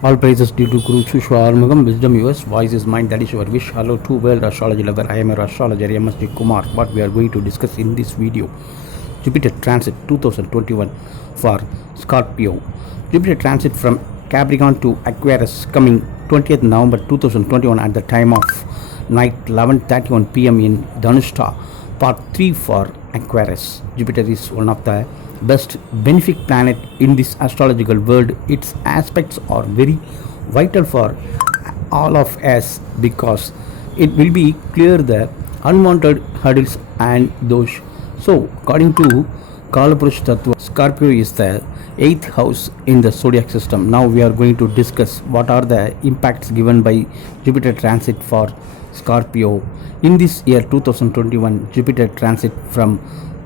All praises due to Guru Shushwa Armugam, wisdom yours, voice is mine, that is your wish. Hello to world astrology lover, I am your astrologer MSG Kumar. What we are going to discuss in this video, Jupiter Transit 2021 for Scorpio. Jupiter Transit from Capricorn to Aquarius coming 20th November 2021 at the time of night 11:31 p.m. in Dhanushta, part 3 for Aquarius. Jupiter is one of the best benefic planet in this astrological world. Its aspects are very vital for all of us because it will be clear the unwanted hurdles and those. So, according to Kalapurush Tattva, Scorpio is the 8th house in the zodiac system. Now we are going to discuss what are the impacts given by Jupiter transit for Scorpio. In this year 2021, Jupiter transit from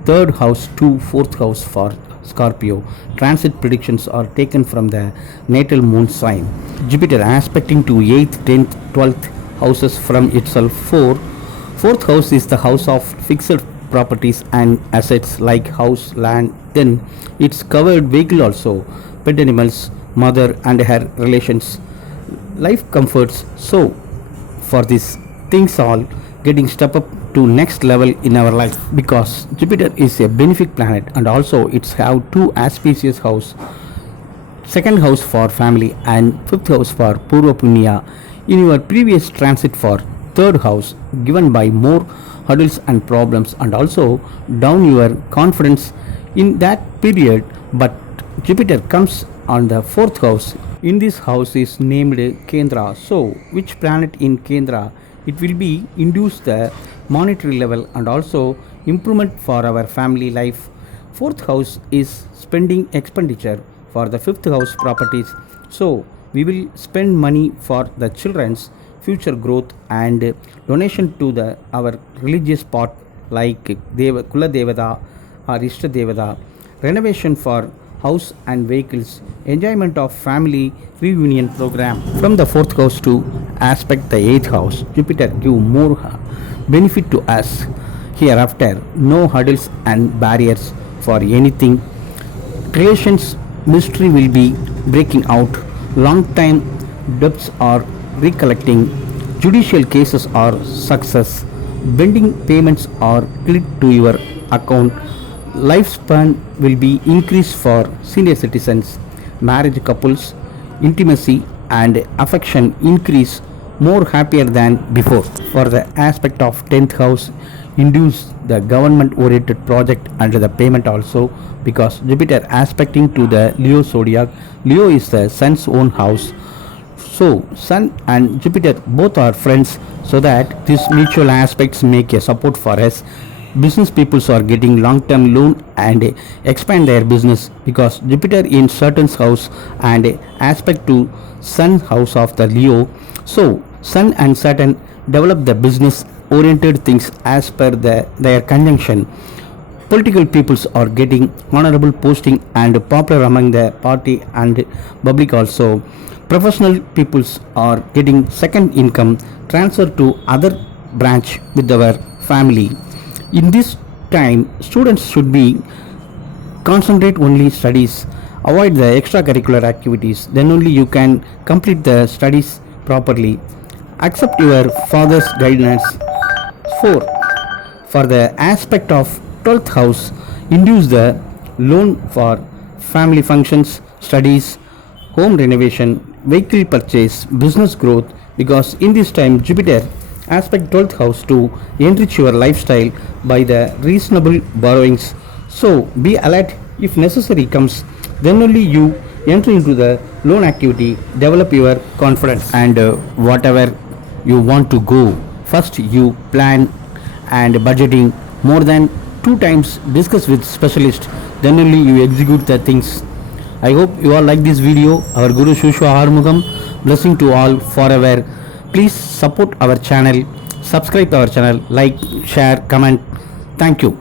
3rd house to 4th house for Scorpio. Transit predictions are taken from the natal moon sign. Jupiter aspecting to 8th, 10th, 12th houses from itself. 4th house is the house of fixed properties and assets like house, land. Then it's covered vehicle also, pet animals, mother and her relations, life comforts. So for these things all getting step up to next level in our life because Jupiter is a benefic planet and also it's have two auspicious house, second house for family and fifth house for Purva Punya. In your previous transit for third house given by more hurdles and problems and also down your confidence in that period, but Jupiter comes on the fourth house. In this house is named Kendra. So which planet in Kendra, it will be induce the monetary level and also improvement for our family life. Fourth house is spending expenditure for the fifth house properties. So we will spend money for the children's future growth and donation to the our religious part like Kula Devada or Ishta Devada, renovation for house and vehicles, enjoyment of family reunion program. From the fourth house to aspect the eighth house, Jupiter give more benefit to us hereafter. No hurdles and barriers for anything. Creations mystery will be breaking out. Long time debts are recollecting. Judicial cases are success. Pending payments are credited to your account. Lifespan will be increased for senior citizens. Marriage couples, intimacy and affection increase more happier than before. For the aspect of 10th house, induce the government oriented project under the payment also because Jupiter aspecting to the Leo zodiac. Leo is the sun's own house. So Sun and Jupiter both are friends, so that these mutual aspects make a support for us. Business peoples are getting long-term loan and expand their business because Jupiter in Saturn's house and aspect to Sun house of the Leo. So Sun and Saturn develop the business oriented things as per their conjunction. Political peoples are getting honorable posting and popular among the party and public also. Professional peoples are getting second income transfer to other branch with our family. In this time, students should be concentrate only studies, avoid the extracurricular activities, then only you can complete the studies properly. Accept your father's guidance. 4. For the aspect of 12th house, induce the loan for family functions, studies, home renovation, vehicle purchase, business growth because in this time Jupiter aspect 12th house to enrich your lifestyle by the reasonable borrowings. So be alert if necessary comes, then only you enter into the loan activity, develop your confidence and whatever you want to go. First you plan and budgeting more than 2 times, discuss with specialist, then only you execute the things. I hope you all like this video. Our Guru Shushwa Harmugam, blessing to all forever. Please support our channel, subscribe our channel, like, share, comment. Thank you.